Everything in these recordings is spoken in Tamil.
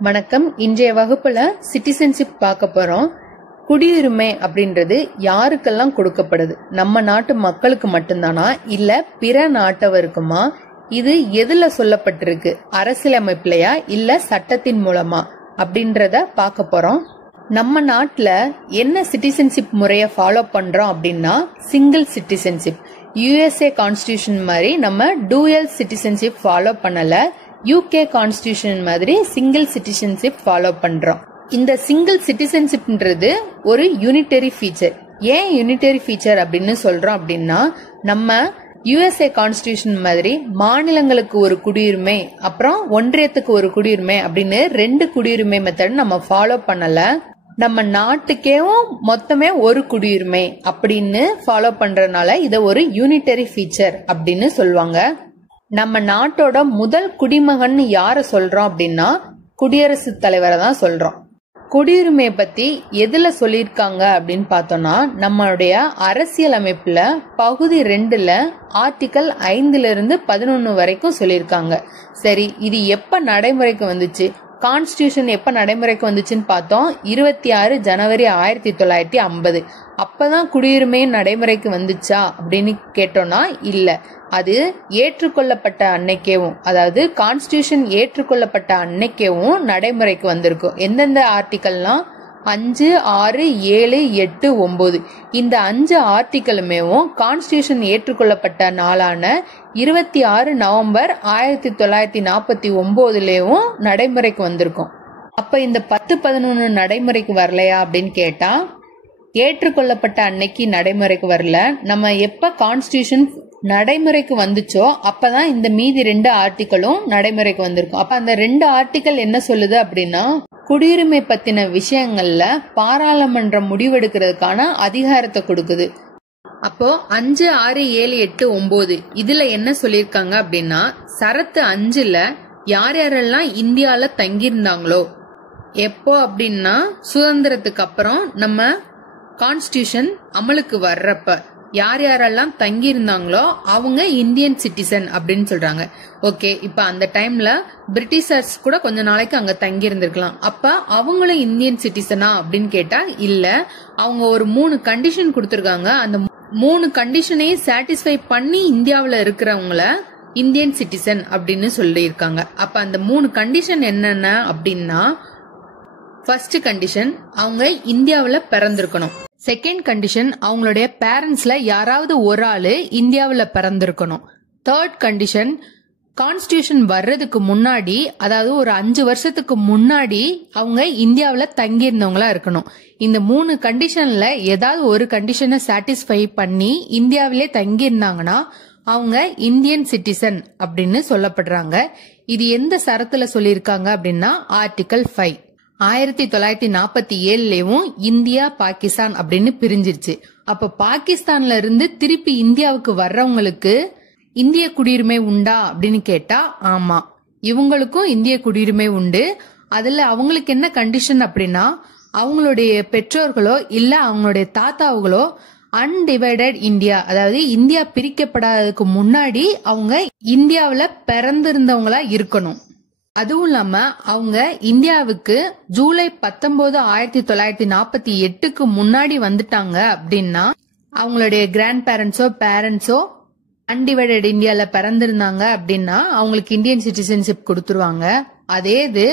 வணக்கம். இன்றைய வகுப்புல சிட்டிசன்ஷிப் பார்க்க போறோம். குடியுரிமை அப்படின்றது யாருக்கெல்லாம் கொடுக்கப்படுது? நம்ம நாட்டு மக்களுக்கு மட்டும்தானா இல்ல பிற நாட்டவருக்குமா? இது எதுல சொல்லப்பட்டிருக்கு? அரசியலமைப்புலயா இல்ல சட்டத்தின் மூலமா அப்படின்றத பார்க்க போறோம். நம்ம நாட்டுல என்ன சிட்டிசன்ஷிப் முறைய ஃபாலோ பண்றோம் அப்படின்னா சிங்கிள் சிட்டிசன்ஷிப். யுஎஸ்ஏ கான்ஸ்டிடியூஷன் மாதிரி நம்ம டூயல் சிட்டிசன்ஷிப் ஃபாலோ பண்ணல. யூகே கான்ஸ்டிடியூஷன் மாதிரி சிங்கிள் சிட்டிசன்ஷிப் ஃபாலோ பண்றோம். இந்த சிங்கிள் சிட்டிசன்ஷிப்ன்றது ஒரு யூனிட்டரி ஃபீச்சர். ஏன் யூனிட்டரி ஃபீச்சர் அப்படின்னு சொல்றோம் அப்படின்னா, நம்ம யுஎஸ்ஏ கான்ஸ்டிடியூஷன் மாதிரி மாநிலங்களுக்கு ஒரு குடியுரிமை, அப்புறம் ஒன்றியத்துக்கு ஒரு குடியுரிமை அப்படின்னு 2 குடியுரிமை மெத்தட் நம்ம ஃபாலோ பண்ணல. நம்ம நாட்டுக்கேவும் மொத்தமே ஒரு குடியுரிமை அப்படின்னு ஃபாலோ பண்றதுனால இத ஒரு யூனிட்டரி ஃபீச்சர் அப்படின்னு சொல்லுவாங்க. நம்ம நாட்டோட முதல் குடிமகன் யார சொல்றோம் அப்படின்னா குடியரசுத் தலைவரை தான் சொல்றோம். குடியுரிமையை பத்தி எதுல சொல்லியிருக்காங்க அப்படின்னு பார்த்தோம்னா, நம்மளுடைய அரசியல் அமைப்புல பகுதி 2ல ஆர்டிகல் 5ல இருந்து 11 வரைக்கும் சொல்லியிருக்காங்க. சரி, இது எப்ப நடைமுறைக்கு வந்துச்சு? கான்ஸ்டிடியூஷன் எப்ப நடைமுறைக்கு வந்துச்சுன்னு பார்த்தோம், 26 ஜனவரி 1950. அப்பதான் குடியுரிமை நடைமுறைக்கு வந்துச்சா அப்படின்னு கேட்டோம்னா இல்ல. அது ஏற்றுக்கொள்ளப்பட்ட அன்னைக்கேவும், அதாவது கான்ஸ்டிடியூஷன் ஏற்றுக்கொள்ளப்பட்ட அன்னைக்கேவும் நடைமுறைக்கு வந்திருக்கும். எந்தெந்த ஆர்டிகல்னா 5, 6, 7, 8, 9. இந்த 5 ஆர்டிகலுமேவும் கான்ஸ்டிடியூஷன் ஏற்றுக்கொள்ளப்பட்ட நாளான 26 நவம்பர் 1949 நடைமுறைக்கு வந்திருக்கும். அப்ப இந்த 10, 11 நடைமுறைக்கு வரலையா அப்படின்னு கேட்டா, ஏற்றுக்கொள்ளப்பட்ட அன்னைக்கு நடைமுறைக்கு வரல. நம்ம எப்ப கான்ஸ்டிடியூஷன் நடைமுறைக்கு வந்துச்சோ அப்பதான் இந்த மீதி 2 ஆர்டிகலும் நடைமுறைக்கு வந்திருக்கும். அப்ப அந்த 2 ஆர்டிகல் என்ன சொல்லுது அப்படின்னா, குடியுரிமை பத்தின விஷயங்கள்ல பாராளுமன்றம் முடிவெடுக்கிறதுக்கான அதிகாரத்தை கொடுக்குது. அப்போ 5, 6, 7, 8, 9 இதுல என்ன சொல்லிருக்காங்க அப்படின்னா, சரத்து 5ல யார் யாரெல்லாம் இந்தியால தங்கியிருந்தாங்களோ, எப்போ அப்படின்னா சுதந்திரத்துக்கு அப்புறம் நம்ம கான்ஸ்டிடியூஷன் அமலுக்கு வர்றப்ப யார் யாரெல்லாம் தங்கி இருந்தாங்களோ அவங்க இந்தியன் சிட்டிசன் அப்படின்னு சொல்றாங்க. ஓகே, இப்ப அந்த டைம்ல பிரிட்டிஷர்ஸ் கூட கொஞ்ச நாளைக்கு அங்க தங்கி இருந்திருக்கலாம். அப்ப அவங்களும் இந்தியன் சிட்டிசனா அப்படின்னு கேட்டா இல்ல. அவங்க ஒரு 3 கண்டிஷன் கொடுத்திருக்காங்க. அந்த 3 கண்டிஷனையும் சாட்டிஸ்ஃபை பண்ணி இந்தியாவில இருக்கிறவங்கள இந்தியன் சிட்டிசன் அப்படின்னு சொல்லியிருக்காங்க. அப்ப அந்த 3 கண்டிஷன் என்னென்ன அப்படின்னா, ஃபர்ஸ்ட் கண்டிஷன் அவங்க இந்தியாவில பிறந்திருக்கணும். செகண்ட் கண்டிஷன் அவங்களுடைய பேரண்ட்ஸ்ல யாராவது ஒரு ஆளு இந்தியாவில பிறந்திருக்கணும். தேர்ட் கண்டிஷன் கான்ஸ்டிடியூஷன் வர்றதுக்கு முன்னாடி, அதாவது ஒரு 5 வருஷத்துக்கு முன்னாடி அவங்க இந்தியாவில தங்கி இருந்தவங்களா இருக்கணும். இந்த 3 கண்டிஷன்ல ஏதாவது ஒரு கண்டிஷனை சாட்டிஸ்ஃபை பண்ணி இந்தியாவிலே தங்கி இருந்தாங்கன்னா அவங்க இந்தியன் சிட்டிசன் அப்படின்னு சொல்லப்படுறாங்க. இது எந்த சரத்துல சொல்லியிருக்காங்க அப்படின்னா ஆர்டிகல் 5. 1947லயும் இந்தியா பாகிஸ்தான் அப்படின்னு பிரிஞ்சிருச்சு. அப்ப பாகிஸ்தான்ல இருந்து திருப்பி இந்தியாவுக்கு வர்றவங்களுக்கு இந்திய குடியுரிமை உண்டா அப்படின்னு கேட்டா ஆமா, இவங்களுக்கும் இந்திய குடியுரிமை உண்டு. அதுல அவங்களுக்கு என்ன கண்டிஷன் அப்படின்னா, அவங்களுடைய பெற்றோர்களோ இல்ல அவங்களுடைய தாத்தாவுகளோ அன்டிவைடட் இந்தியா, அதாவது இந்தியா பிரிக்கப்படாததுக்கு முன்னாடி அவங்க இந்தியாவில பிறந்திருந்தவங்களா இருக்கணும். அதுவும் இல்லாம அவங்க இந்தியாவுக்கு ஜூலை 19, 1948க்கு முன்னாடி வந்துட்டாங்க அப்படின்னா, அவங்களுடைய கிராண்ட் பேரண்ட்ஸோ அன்டிவைடட் இந்தியால பிறந்திருந்தாங்க அப்படின்னா அவங்களுக்கு இந்தியன் சிட்டிசன்ஷிப் கொடுத்துருவாங்க. அதே இது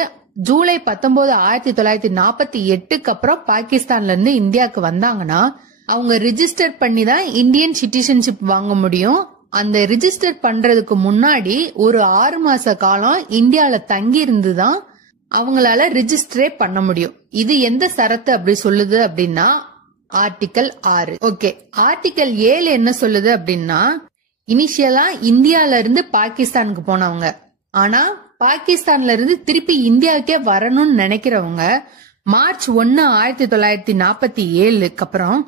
ஜூலை 19, 1948க்கு அப்புறம் பாகிஸ்தான்ல இருந்து இந்தியாவுக்கு வந்தாங்கன்னா அவங்க ரிஜிஸ்டர் பண்ணி தான் இந்தியன் சிட்டிசன்ஷிப் வாங்க முடியும். அந்த ரிஜிஸ்டர் பண்றதுக்கு முன்னாடி ஒரு 6 மாச காலம் இந்தியால தங்கி இருந்துதான் அவங்களால ரிஜிஸ்டரே பண்ண முடியும். இது எந்த சரத்து அப்படி சொல்லுது அப்படின்னா ஆர்டிகல் 6. ஓகே, ஆர்டிகல் 7 என்ன சொல்லுது அப்படின்னா, இனிஷியலா இந்தியால இருந்து பாகிஸ்தானுக்கு போனவங்க, ஆனா பாகிஸ்தான்ல இருந்து திருப்பி இந்தியாவுக்கே வரணும்னு நினைக்கிறவங்க மார்ச் 1, 1947க்கு அப்புறம்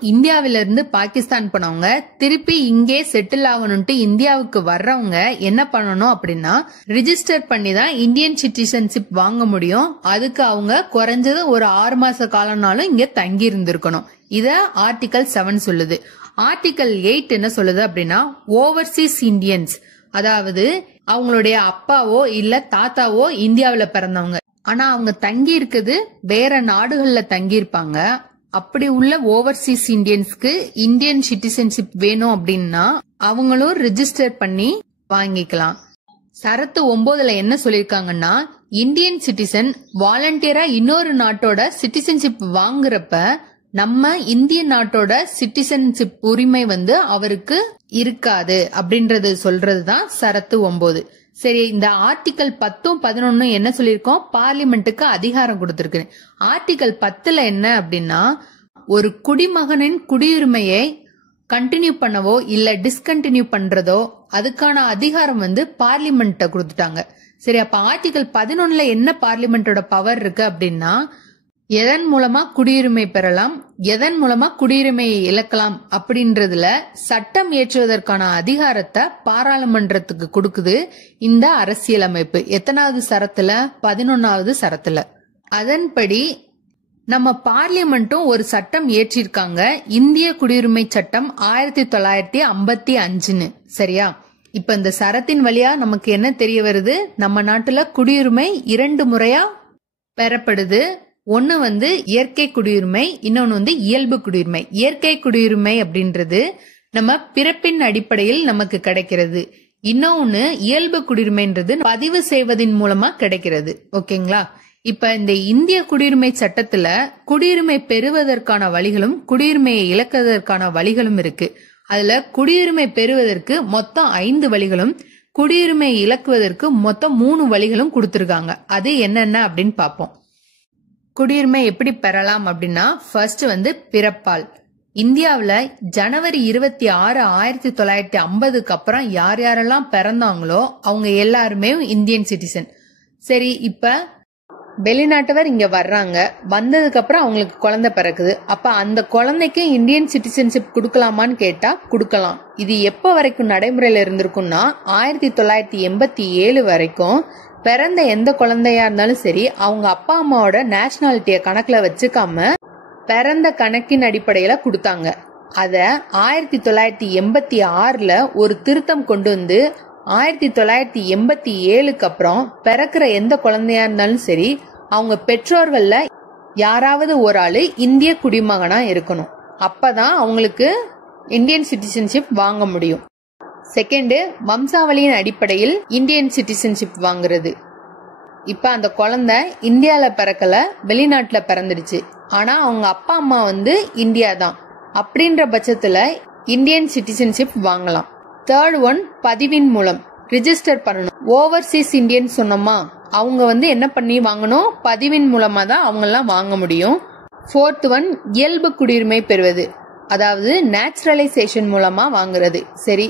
இந்தியாவில இருந்து பாகிஸ்தான் போனவங்க திருப்பி இங்கே செட்டில் ஆகணும்ட்டு இந்தியாவுக்கு வர்றவங்க என்ன பண்ணணும் அப்படின்னா ரிஜிஸ்டர் பண்ணி தான் இந்தியன் சிட்டிசன்ஷிப் வாங்க முடியும். அதுக்கு அவங்க குறைஞ்சது ஒரு 6 மாச காலம்னாலும் இங்க தங்கி இருந்திருக்கணும். இத ஆர்டிகல் 7 சொல்லுது. ஆர்டிகல் 8 என்ன சொல்லுது அப்படின்னா, ஓவர்சீஸ் இந்தியன்ஸ், அதாவது அவங்களுடைய அப்பாவோ இல்ல தாத்தாவோ இந்தியாவில பிறந்தவங்க, ஆனா அவங்க தங்கி இருக்குது வேற நாடுகள்ல தங்கி இருப்பாங்க. அப்படி உள்ள ஓவர்சீஸ் இந்தியன்ஸ்க்கு இந்தியன் சிட்டிசன்ஷிப் வேணும் அப்படின்னா அவங்களும் ரெஜிஸ்டர் பண்ணி வாங்கிக்கலாம். சரத்து 9ல என்ன சொல்லிருக்காங்கன்னா, இந்தியன் சிட்டிசன் வாலண்டியரா இன்னொரு நாட்டோட சிட்டிசன்ஷிப் வாங்குறப்ப நம்ம இந்திய நாட்டோட சிட்டிசன்ஷிப் உரிமை அவருக்கு இருக்காது அப்படின்றது சொல்றதுதான் சரத்து 9. சரி, இந்த ஆர்டிகல் 10, 11 என்ன சொல்லிருக்கோம்? பார்லிமெண்ட்டுக்கு அதிகாரம் கொடுத்திருக்கு. ஆர்டிகல் 10ல என்ன அப்படின்னா, ஒரு குடிமகனின் குடியுரிமையை கண்டினியூ பண்ணவோ இல்ல டிஸ்கண்டினியூ பண்றதோ அதுக்கான அதிகாரம் பார்லிமெண்ட்ட கொடுத்துட்டாங்க. சரி, அப்ப ஆர்டிகல் 11ல என்ன பார்லிமெண்டோட பவர் இருக்கு அப்படின்னா, எதன் மூலமா குடியுரிமை பெறலாம், எதன் மூலமா குடியுரிமையை இழக்கலாம் அப்படின்றதுல சட்டம் இயற்றுவதற்கான அதிகாரத்தை பாராளுமன்றத்துக்கு கொடுக்குது இந்த அரசியலமைப்பு. எத்தனாவது சரத்துல? 11வது சரத்துல. அதன்படி நம்ம பார்லிமெண்ட்டும் ஒரு சட்டம் ஏற்றிருக்காங்க, இந்திய குடியுரிமை சட்டம் 1955. சரியா? இப்ப இந்த சரத்தின் வழியா நமக்கு என்ன தெரிய வருது? நம்ம நாட்டுல குடியுரிமை 2 முறையா பெறப்படுது. ஒன்னு இயற்கை குடியுரிமை, இன்னொன்னு இயல்பு குடியுரிமை. இயற்கை குடியுரிமை அப்படின்றது நம்ம பிறப்பின் அடிப்படையில் நமக்கு கிடைக்கிறது. இன்னொன்னு இயல்பு குடியுரிமைன்றது பதிவு செய்வதன் மூலமா கிடைக்கிறது. ஓகேங்களா? இப்ப இந்த இந்திய குடியுரிமை சட்டத்துல குடியுரிமை பெறுவதற்கான வழிகளும் குடியுரிமையை இழக்குவதற்கான வழிகளும் இருக்கு. அதுல குடியுரிமை பெறுவதற்கு மொத்தம் 5 வழிகளும், குடியுரிமை இழக்குவதற்கு மொத்தம் 3 வழிகளும் கொடுத்திருக்காங்க. அது என்னென்ன அப்படின்னு பாப்போம். குடியுரிமை எப்படி பெறலாம் அப்படின்னா, ஃபர்ஸ்ட் பிறப்பால். இந்தியாவுல ஜனவரி 26, 1950க்கு அப்புறம் யார் யாரெல்லாம் பிறந்தாங்களோ அவங்க எல்லாருமே இந்தியன் சிட்டிசன். சரி, இப்ப வெளிநாட்டவர் இங்க வர்றாங்க, வந்ததுக்கு அப்புறம் அவங்களுக்கு குழந்தை பிறக்குது. அப்ப அந்த குழந்தைக்கு இந்தியன் சிட்டிசன்ஷிப் கொடுக்கலாமான்னு கேட்டா கொடுக்கலாம். இது எப்ப வரைக்கும் நடைமுறையில இருந்திருக்கும்னா 1987 வரைக்கும் பிறந்த எந்த குழந்தையா இருந்தாலும் சரி அவங்க அப்பா அம்மாவோட நேஷனாலிட்டிய கணக்குல வச்சுக்காம பிறந்த கணக்கின் அடிப்படையில கொடுத்தாங்க. அத 1986ல ஒரு திருத்தம் கொண்டு 1987க்கு அப்புறம் பிறக்கிற எந்த குழந்தையா இருந்தாலும் சரி அவங்க பெற்றோர்கள்ல யாராவது ஒரு ஆளு இந்திய குடிமகனா இருக்கணும். அப்பதான் அவங்களுக்கு இந்தியன் சிட்டிசன்ஷிப் வாங்க முடியும். செகண்ட், வம்சாவளியின் அடிப்படையில் இந்தியன் சிட்டிசன்ஷிப் வாங்குறது. இப்ப அந்த குழந்தை இந்தியால பிறக்கல, வெளிநாட்டுல பிறந்துடுச்சு. ஆனா அவங்க அப்பா அம்மா இந்தியா தான். அப்படின்ற பட்சத்துல இந்தியன் சிட்டிசன்ஷிப் வாங்கலாம். தேர்ட் ஒன், பதிவின் மூலம் ரிஜிஸ்டர் பண்ணணும். ஓவர்சீஸ் இந்தியன் சொன்னோமா, அவங்க என்ன பண்ணி வாங்கணும்? பதிவின் மூலமா தான் அவங்க எல்லாம் வாங்க முடியும். ஃபோர்த் ஒன், இயல்பு குடியுரிமை பெறுவது, அதாவது நேச்சுரலைசேஷன் மூலமா வாங்குறது. சரி,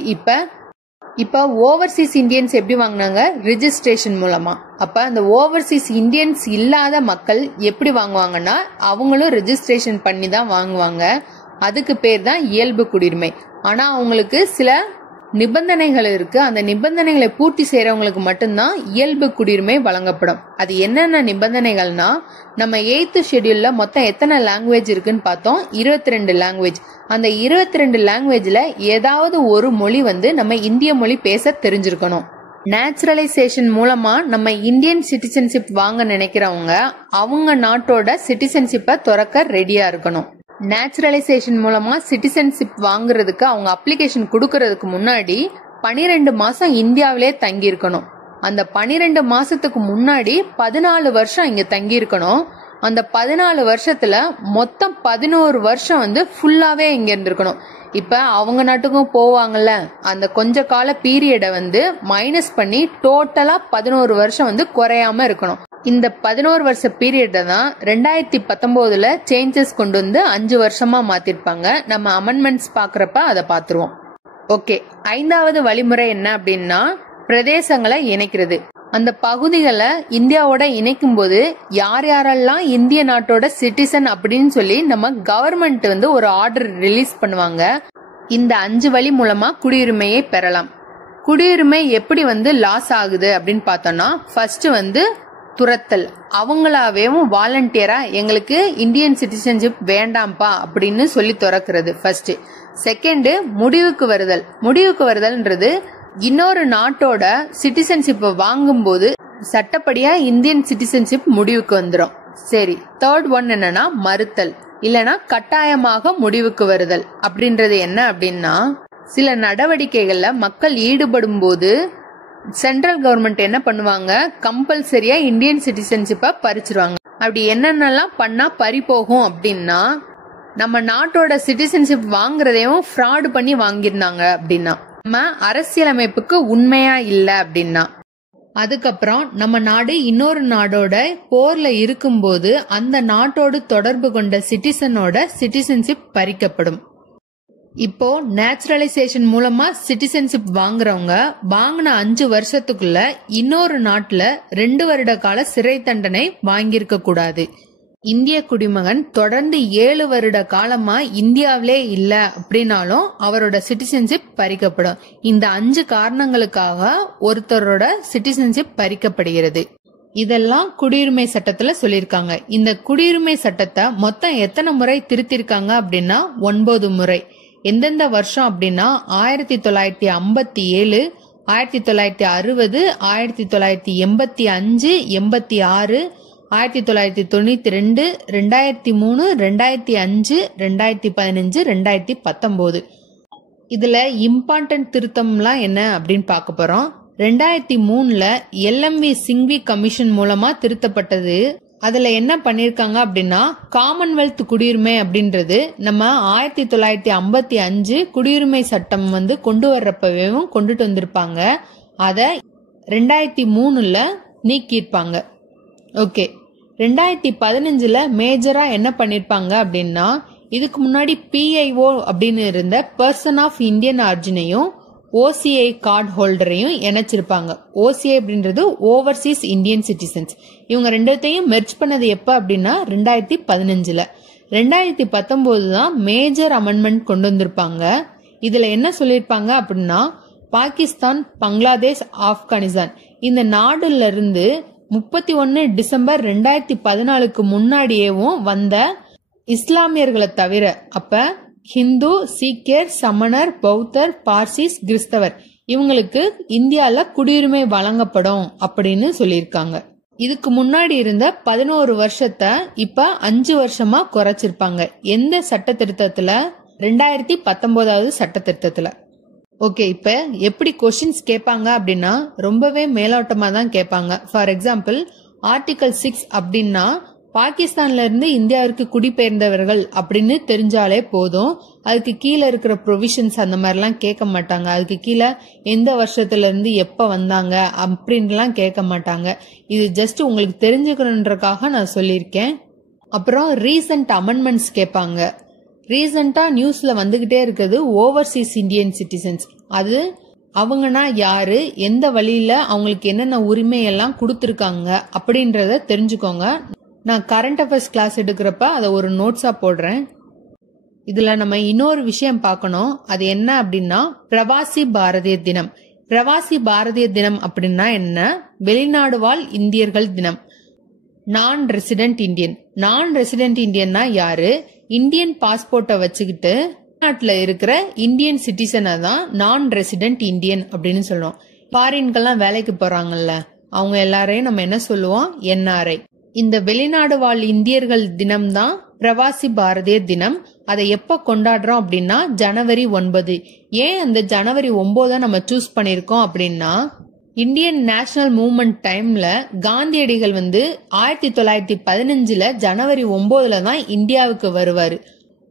இப்ப ஓவர்சீஸ் இந்தியன்ஸ் எப்படி வாங்கினாங்க? ரிஜிஸ்ட்ரேஷன் மூலமா. அப்ப அந்த ஓவர்சீஸ் இந்தியன்ஸ் இல்லாத மக்கள் எப்படி வாங்குவாங்கன்னா அவங்களும் ரெஜிஸ்ட்ரேஷன் பண்ணி தான் வாங்குவாங்க. அதுக்கு பேர் தான் இயல்பு குடியுரிமை. ஆனா அவங்களுக்கு சில நிபந்தனைகள் இருக்கு. அந்த நிபந்தனைகளை பூர்த்தி செய்யறவங்களுக்கு மட்டும்தான் இயல்பு குடியுரிமை வழங்கப்படும். அது என்னென்ன நிபந்தனைகள்னா, நம்ம 8th ஷெட்யூல்ல மொத்தம் எத்தனை லாங்குவேஜ் இருக்குன்னு பார்த்தோம்? 22 லாங்குவேஜ். அந்த 22 லாங்குவேஜ்ல ஏதாவது ஒரு மொழி நம்ம இந்திய மொழி பேச தெரிஞ்சிருக்கணும். நேச்சுரலைசேஷன் மூலமா நம்ம இந்தியன் சிட்டிசன்ஷிப் வாங்க நினைக்கிறவங்க அவங்க நாட்டோட சிட்டிசன்ஷிப்பை துறக்க ரெடியா இருக்கணும். நேச்சுரலைசேஷன் மூலமா சிட்டிசன்ஷிப் வாங்குறதுக்கு அவங்க அப்ளிகேஷன் கொடுக்கறதுக்கு முன்னாடி 12 மாசம் இந்தியாவிலே தங்கி இருக்கணும். அந்த 12 மாசத்துக்கு முன்னாடி 14 வருஷம் இங்க தங்கி இருக்கணும். அந்த 14 வருஷத்துல மொத்தம் 11 வருஷம் ஃபுல்லாவே இங்க இருந்திருக்கணும். இப்ப அவங்க நாட்டுக்கும் போவாங்கல்ல, அந்த கொஞ்ச கால பீரியட மைனஸ் பண்ணி டோட்டலா 11 வருஷம் குறையாம இருக்கணும். இந்த 11 வருஷ பீரியட தான் 2019ல சேஞ்சஸ் கொண்டு 5 வருஷமா மாத்திருப்பாங்க. நம்ம அமெண்ட்மெண்ட்ஸ் பாக்குறப்ப அதை பாத்துருவோம். ஓகே, 5வது வழிமுறை என்ன அப்படின்னா, பிரதேசங்களை இணைக்கிறது. அந்த பகுதிகளை இந்தியாவோட இணைக்கும் போது யார் யாரெல்லாம் இந்திய நாட்டோட சிட்டிசன் அப்படின்னு சொல்லி நம்ம கவர்மெண்ட் ஒரு ஆர்டர் ரிலீஸ் பண்ணுவாங்க. இந்த 5 வழி மூலமா குடியுரிமையை பெறலாம். குடியுரிமை எப்படி லாஸ் ஆகுது அப்படின்னு பார்த்தோம்னா, ஃபர்ஸ்ட் துரத்தல். அவங்களாவேவும் வாலண்டியரா எங்களுக்கு இந்தியன் சிட்டிசன்ஷிப் வேண்டாம்பா அப்படின்னு சொல்லி துறக்கிறது ஃபர்ஸ்ட். செகண்ட், முடிவுக்கு வருதல். முடிவுக்கு வருதல்ன்றது இன்னொரு நாட்டோட சிட்டிசன்ஷிப்பை வாங்கும்போது சட்டப்படியா இந்தியன் சிட்டிசன்ஷிப் முடிவுக்கு வந்துடும். சரி, தேர்ட் ஒன் என்னன்னா மறுத்தல் இல்லனா கட்டாயமாக முடிவுக்கு வருதல். அப்படின்றது என்ன அப்படின்னா, சில நடவடிக்கைகள்ல மக்கள் ஈடுபடும் போது சென்ட்ரல் கவர்மெண்ட் என்ன பண்ணுவாங்க, கம்பல்சரியா இந்தியன் சிட்டிசன்ஷிப்பை பறிச்சிருவாங்க. அப்படி என்னென்னலாம் பண்ணா பறி போகும் அப்படின்னா, நம்ம நாட்டோட சிட்டிசன்ஷிப் வாங்குறதையும் ஃப்ராட் பண்ணி வாங்கிருந்தாங்க அப்படின்னா, நம்ம அரசியலமைப்புக்கு உண்மையா இல்ல அப்படின்னா, அதுக்கப்புறம் நம்ம நாடு இன்னொரு நாடோட போர்ல இருக்கும்போது அந்த நாட்டோடு தொடர்பு கொண்ட சிட்டிசனோட சிட்டிசன்ஷிப் பறிக்கப்படும். இப்போ நேச்சுரலைசேஷன் மூலமா சிட்டிசன்ஷிப் வாங்குறவங்க வாங்கின 5 வருஷத்துக்குள்ள இன்னொரு நாட்டுல 2 வருட கால சிறை தண்டனை வாங்கியிருக்க கூடாது. இந்திய குடிமகன் தொடர்ந்து 7 வருட காலமா இந்தியாவிலே இல்ல அப்படின்னாலும் அவரோட சிட்டிசன்ஷிப் பறிக்கப்படும். இந்த 5 காரணங்களுக்காக ஒருத்தரோட சிட்டிசன்ஷிப் பறிக்கப்படுகிறது. இதெல்லாம் குடியுரிமை சட்டத்துல சொல்லிருக்காங்க. இந்த குடியுரிமை சட்டத்தை மொத்தம் எத்தனை முறை திருத்திருக்காங்க அப்படின்னா 9 முறை. எந்தெந்த வருஷம் அப்படின்னா 1957, 1960, 1985, 86, 1992, 2003, 2005, 2015, 2019. இதுல இம்பார்ட்டன்ட் திருத்தம்லாம் என்ன அப்படின்னு பார்க்க போறோம். 2003ல LMV சிங்வி கமிஷன் மூலமா திருத்தப்பட்டது. அதுல என்ன பண்ணிருக்காங்க அப்படின்னா, காமன்வெல்த் குடியுரிமை அப்படின்றது நம்ம 1955 குடியுரிமை சட்டம் கொண்டு வர்றப்பவும் கொண்டுட்டு வந்திருப்பாங்க. அத 2003ல நீக்கிருப்பாங்க. ஓகே, 2015ல மேஜரா என்ன பண்ணிருப்பாங்க அப்படின்னா, இதுக்கு முன்னாடி PIO அப்படின்னு இருந்த பர்சன் ஆஃப் இந்தியன் ஆரிஜினையும் OCI கார்டு ஹோல்டரையும் இணைச்சிருப்பாங்க. OCI அப்படின்றது ஓவர்சீஸ் இந்தியன் சிட்டிசன்ஸ். இவங்க ரெண்டுத்தையும் மெர்ஜ் பண்ணது எப்ப அப்படின்னா 2015ல. 2019 தான் மேஜர் அமெண்ட்மெண்ட் கொண்டு வந்திருப்பாங்க. இதுல என்ன சொல்லிருப்பாங்க அப்படின்னா, பாகிஸ்தான், பங்களாதேஷ், ஆப்கானிஸ்தான் இந்த நாடுல இருந்து 31 டிசம்பர் 2014க்கு முன்னாடியேவும் வந்த இஸ்லாமியர்களை தவிர, அப்ப ஹிந்து, சீக்கியர், சமணர், பௌத்தர், பார்சிஸ், கிறிஸ்தவர் இவங்களுக்கு இந்தியால குடியுரிமை வழங்கப்படும் அப்படின்னு சொல்லியிருக்காங்க. இதுக்கு முன்னாடி இருந்த 11 வருஷத்தை இப்ப 5 வருஷமா குறைச்சிருப்பாங்க. எந்த சட்ட திருத்தத்துல? 2019வது சட்ட திருத்தத்துல. ஓகே, இப்ப எப்படி கொஸ்டின்ஸ் கேட்பாங்க அப்படின்னா ரொம்பவே மேலோட்டமா தான் கேட்பாங்க. ஃபார் எக்ஸாம்பிள், ஆர்டிகல் 6 அப்படின்னா பாகிஸ்தான்ல இருந்து இந்தியாவிற்கு குடிபெயர்ந்தவர்கள் அப்படின்னு தெரிஞ்சாலே போதும். அதுக்கு கீழே இருக்கிற ப்ரொவிஷன்ஸ் அந்த மாதிரிலாம் கேட்க மாட்டாங்க. அதுக்கு கீழே எந்த வருஷத்துல இருந்து எப்ப வந்தாங்க அப்படின்லாம் கேட்க மாட்டாங்க. இது ஜஸ்ட் உங்களுக்கு தெரிஞ்சுக்கணுன்றக்காக நான் சொல்லியிருக்கேன். அப்புறம் ரீசன்ட் அமெண்ட்மெண்ட்ஸ் கேட்பாங்க. ரீசெண்டா நியூஸ்ல வந்துகிட்டே இருக்குது ஓவர்சீஸ் இந்தியன் சிட்டிசன்ஸ். அது அவங்கன்னா யாரு, எந்த வழியில அவங்களுக்கு என்னென்ன உரிமை எல்லாம் கொடுத்திருக்காங்க அப்படின்றத தெரிஞ்சுக்கோங்க. நான் கரண்ட் அஃபேர்ஸ் கிளாஸ் எடுக்கிறப்ப அதை ஒரு நோட்ஸா போடுறேன். இதுல நம்ம இன்னொரு விஷயம் பார்க்கணும். அது என்ன அப்படின்னா, பிரவாசி பாரதிய தினம். பிரவாசி பாரதிய தினம் அப்படின்னா என்ன? வெளிநாடு வாழ் இந்தியர்கள் தினம். நான் ரெசிடென்ட் இந்தியன். நான் ரெசிடென்ட் இந்தியன்னா யாரு? இந்தியன் பாஸ்போர்ட்டை வச்சுக்கிட்டு நாட்டுல இருக்கிற இந்தியன் சிட்டிசனை தான் நான் ரெசிடென்ட் இந்தியன் அப்படின்னு சொல்லுவோம். ஃபாரின்கெல்லாம் வேலைக்கு போறாங்கல்ல, அவங்க எல்லாரையும் நம்ம என்ன சொல்லுவோம்? NRI. இந்த வெளிநாடு வாழ் இந்தியர்கள் தினம் தான் பிரவாசி பாரதிய தினம். அதை எப்ப கொண்டாடுறோம் அப்படின்னா ஜனவரி 9. ஏன் அந்த ஜனவரி 9 நம்ம சூஸ் பண்ணிருக்கோம் அப்படின்னா, இந்தியன் நேஷனல் மூவ்மெண்ட் டைம்ல காந்தியடிகள் 1915ல ஜனவரி 9ல தான் இந்தியாவுக்கு வருவாரு.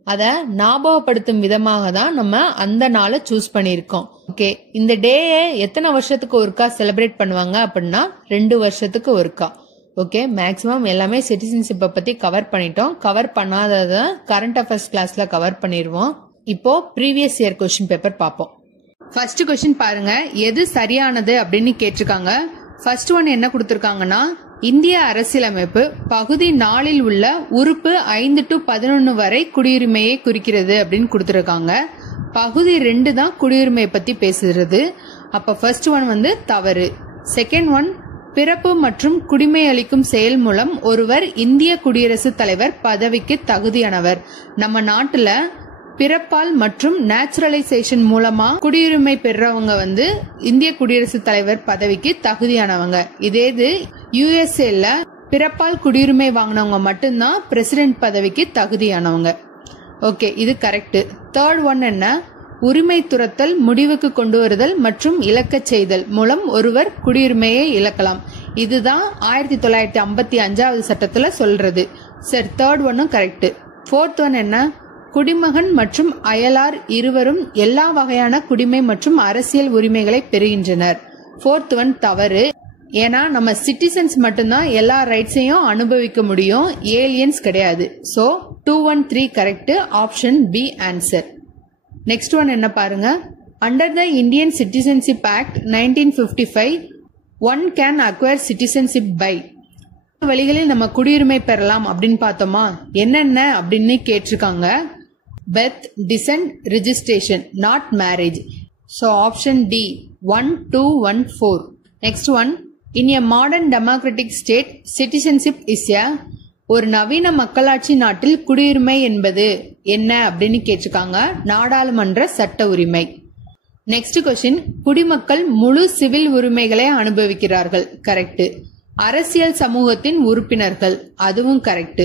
அத ஞாபகப்படுத்தும் விதமாக தான் நம்ம அந்த நாளை சூஸ் பண்ணிருக்கோம். ஓகே, இந்த டேயை எத்தனை வருஷத்துக்கு ஒருக்கா செலிப்ரேட் பண்ணுவாங்க அப்படின்னா 2 வருஷத்துக்கு ஒருக்கா. ஓகே, மேக்ஸிமம் எல்லாமே சிட்டிசன்ஷிப்பை பத்தி கவர் பண்ணிட்டோம். கவர் பண்ணாதத கரண்ட் அஃபேர்ஸ் கிளாஸ்ல கவர் பண்ணிடுவோம். இப்போ ப்ரீவியஸ் இயர் கொஸ்டின் பேப்பர் பார்ப்போம். ஃபர்ஸ்ட் கொஸ்டின் பாருங்க, எது சரியானது அப்படின்னு கேட்டிருக்காங்க. ஃபர்ஸ்ட் ஒன் என்ன கொடுத்திருக்காங்கன்னா, இந்திய அரசியலமைப்பு பகுதி 4ல் உள்ள உறுப்பு 5 to 11 வரை குடியுரிமையை குறிக்கிறது அப்படின்னு கொடுத்திருக்காங்க. பகுதி 2 தான் குடியுரிமையை பத்தி பேசுறது. அப்ப ஃபர்ஸ்ட் ஒன் தவறு. செகண்ட் ஒன், பிறப்பு மற்றும் குடிமை அளிக்கும் செயல் மூலம் ஒருவர் இந்திய குடியரசுத் தலைவர் பதவிக்கு தகுதியானவர். நம்ம நாட்டுல பிறப்பால் மற்றும் நேச்சுரலைசேஷன் மூலமா குடியுரிமை பெறவங்க இந்திய குடியரசுத் தலைவர் பதவிக்கு தகுதியானவங்க. இதே இது யுஎஸ்ஏல பிறப்பால் குடியுரிமை வாங்கினவங்க மட்டும்தான் பிரசிடென்ட் பதவிக்கு தகுதியானவங்க. ஓகே, இது கரெக்ட். தேர்ட் ஒன் என்ன? உரிமை துறத்தல், முடிவுக்கு கொண்டு வருதல் மற்றும் இழக்கச் செய்தல் மூலம் ஒருவர் குடியுரிமையை இழக்கலாம். இதுதான் 1955 சட்டத்துல சொல்றது. சரி, தேர்ட் ஒன்னும் கரெக்ட். ஃபோர்த் ஒன் என்ன? குடிமகன் மற்றும் அயலார் இருவரும் எல்லா வகையான குடிமை மற்றும் அரசியல் உரிமைகளை பெறுகின்றனர். ஃபோர்த் ஒன் தவறு. ஏன்னா நம்ம சிட்டிசன்ஸ் மட்டும்தான் எல்லா ரைட்ஸையும் அனுபவிக்க முடியும், ஏலியன்ஸ் கிடையாது. So 213 correct. Option B answer. Next one என்ன பாருங்க. Under the Indian citizenship act 1955 one can acquire citizenship by வழிகளில் நம்ம குடியுரிமை பெறலாம் அப்படின்னு பார்த்தோமா? என்னென்ன அப்படின்னு கேட்டிருக்காங்க. Birth, descent, registration, not marriage. So option D 1214. Next one. In a modern democratic state citizenship is a ஒரு நவீன மக்களாட்சி நாட்டில் குடியுரிமை என்பது என்ன அப்படின்னு கேட்டிருக்காங்க. நாடாளுமன்ற சட்ட உரிமை. Next question. குடிமக்கள் முழு சிவில் உரிமைகளை அனுபவிக்கிறார்கள். கரெக்ட். அரசியல் சமூகத்தின் உறுப்பினர்கள், அதுவும் கரெக்ட்.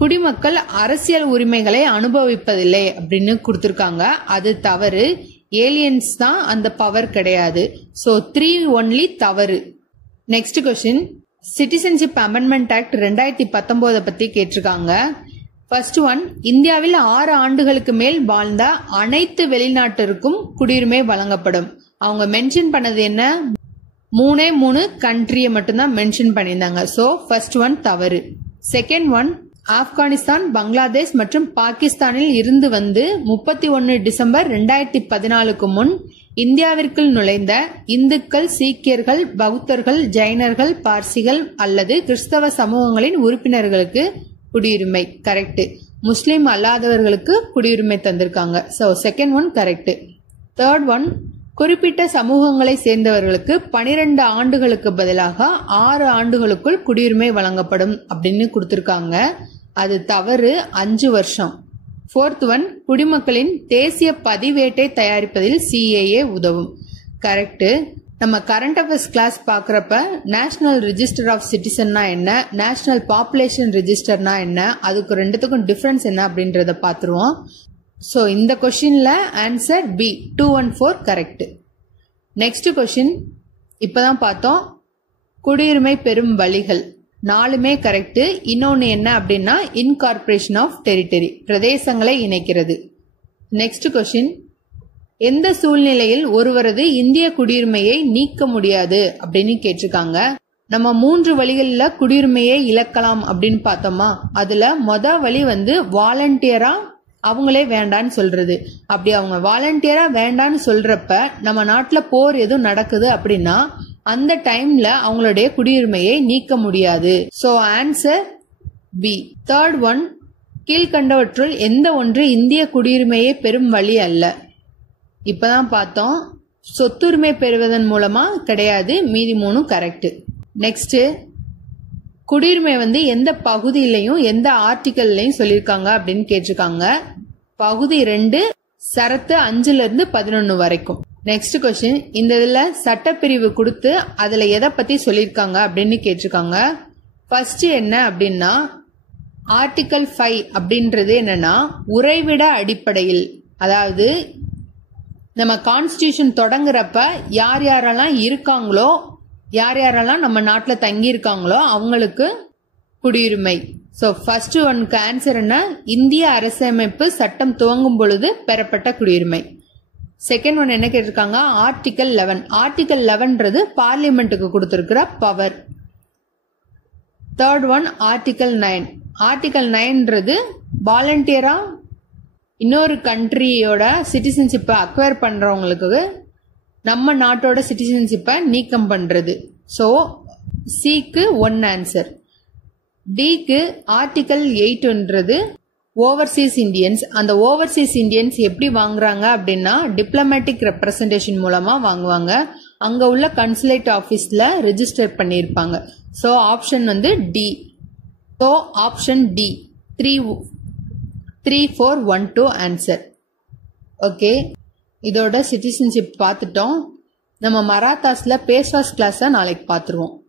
குடிமக்கள் அரசியல் உரிமைகளை அனுபவிப்பதில்லை அப்படின்னு கொடுத்திருக்காங்க, அது தவறு. ஏலியன்ஸ் தான் அந்த பவர் கிடையாது. சோ 3 ஒன்லி தவறு. Next question. Citizenship amendment act 2019 பத்தி கேட்டிருக்காங்க. First one. இந்தியாவில் 6 ஆண்டுகளுக்கு மேல் வாழ்ந்த அனைத்து வெளிநாட்டிற்கும் குடியுரிமை வழங்கப்படும். அவங்க மென்ஷன் பண்ணது என்ன? 3 கண்ட்ரியை மட்டும்தான் மென்ஷன் பண்ணியிருந்தாங்க. சோ ஃபர்ஸ்ட் ஒன் தவறு. Second one. ஆப்கானிஸ்தான், பங்களாதேஷ் மற்றும் பாகிஸ்தானில் இருந்து 31 டிசம்பர் 2014 முன் இந்தியாவிற்குள் நுழைந்த இந்துக்கள், சீக்கியர்கள், பௌத்தர்கள், ஜைனர்கள், பார்சிகள் அல்லது கிறிஸ்தவ சமூகங்களின் உறுப்பினர்களுக்கு குடியுரிமை. கரெக்ட். முஸ்லிம் அல்லாதவர்களுக்கு குடியுரிமை தந்திருக்காங்க. So second one correct. Third one. குறிப்பிட்ட சமூகங்களை சேர்ந்தவர்களுக்கு 12 ஆண்டுகளுக்கு பதிலாக 6 ஆண்டுகளுக்குள் குடியுரிமை வழங்கப்படும் அப்படின்னு கொடுத்திருக்காங்க. அது தவறு. 5 வருஷம். Fourth one. குடிமக்களின் தேசிய பதிவேட்டை தயாரிப்பதில் CAA உதவும். கரெக்ட். நம்ம கரண்ட் அஃபேர்ஸ் கிளாஸ் பாக்குறப்ப நேஷனல் ரிஜிஸ்டர் ஆஃப் சிட்டிசன்னா என்ன, நேஷனல் பாப்புலேஷன் ரிஜிஸ்டர்னா என்ன, அதுக்கு ரெண்டுத்துக்கும் டிஃபரன்ஸ் என்ன அப்படின்றத பாத்துருவோம். சோ இந்த கொஸ்டின்ல answer B 214 correct. Next question. இப்பதான் பார்த்தோம் குடியுரிமை பெறும் வழிகள். 4மே கரெக்ட். இன்னொன்னு என்ன அப்படின்னா இன்கார்பரேஷன் ஆஃப் டெரிட்டரி, பிரதேசங்களை இணைக்கிறது. Next question. எந்த சூழ்நிலையில் ஒருவரது இந்திய குடியுரிமையை நீக்க முடியாது அப்படின்னு கேட்டிருக்காங்க. நம்ம 3 வழிகளில் குடியுரிமையை இழக்கலாம் அப்படின்னு பார்த்தோமா? அதுல வழி வாலண்டியரா அவங்களே வேண்டான்னு சொல்றது. அப்படி அவங்க வாலண்டியரா வேண்டான்னு சொல்றப்ப நம்ம நாட்டுல போர் எதுவும் நடக்குது அப்படின்னா அந்த டைம்ல அவங்களுடைய குடியுரிமையை நீக்க முடியாது. So answer B. Third one. கீழ்கண்டவற்றுள் எந்த ஒன்று இந்திய குடியுரிமையை பெறும் வழி அல்ல? இப்பதான் பார்த்தோம். சொத்துரிமை பெறுவதன் மூலமா கிடையாது. மீதி 3 கரெக்ட். நெக்ஸ்ட். குடியுரிமை எந்த பகுதியிலையும் எந்த ஆர்டிகல்லையும் சொல்லிருக்காங்க அப்படின்னு கேட்டிருக்காங்க. பகுதி 2 சரத்து 5ல இருந்து 11 வரைக்கும். Next question. இந்த இதுல சட்டப்பிரிவு கொடுத்து அதுல எதை பத்தி சொல்லிருக்காங்க அப்படின்னு கேட்டிருக்காங்க. ஃபர்ஸ்ட் என்ன அப்படின்னா ஆர்டிகல் 5 அப்படின்றது என்னன்னா உறைவிட அடிப்படையில், அதாவது நம்ம கான்ஸ்டிடியூஷன் தொடங்குறப்ப யார் யாரெல்லாம் இருக்காங்களோ, யார் யாரெல்லாம் நம்ம நாட்டுல தங்கி இருக்காங்களோ அவங்களுக்கு குடியுரிமை. சோ ஃபர்ஸ்ட் ஒன்க்கு ஆன்சர் என்ன? இந்திய அரசியலமைப்பு சட்டம் துவங்கும் பொழுது பெறப்பட்ட குடியுரிமை. செகண்ட் ஒன் என்ன கேட்டிருக்காங்க? ஆர்டிகல் 11. ஆர்டிகல் 11ன்றது பார்லிமெண்ட்டுக்கு கொடுத்திருக்கிற power. Third one article 9. Article 9ன்றது வாலண்டியரா இன்னொரு கண்ட்ரியோட சிட்டிசன்ஷிப்பை அக்வயர் பண்றவங்களுக்கு நம்ம நாட்டோட சிட்டிசன்ஷிப்பை நீக்கம் பண்றது. சோ சிக்கு 1 ஆன்சர். டிக்கு ஆர்டிகல் 8ன்றது ஓவர்சீஸ் இந்தியன்ஸ். அந்த ஓவர்சீஸ் இந்தியன்ஸ் எப்படி வாங்குறாங்க அப்படின்னா டிப்ளமேட்டிக் ரெப்ரசன்டேஷன் மூலமா வாங்குவாங்க. அங்க உள்ள கன்சுலேட் ஆபீஸ்ல ரெஜிஸ்டர் பண்ணிருப்பாங்க. So option D. So option D 3412 answer. Okay, இதோட சிட்டிசன்ஷிப் பார்த்துட்டோம். நம்ம மராத்தாஸ்ல பேஷ்வாஸ் கிளாஸை நாளைக்கு பார்த்துருவோம்.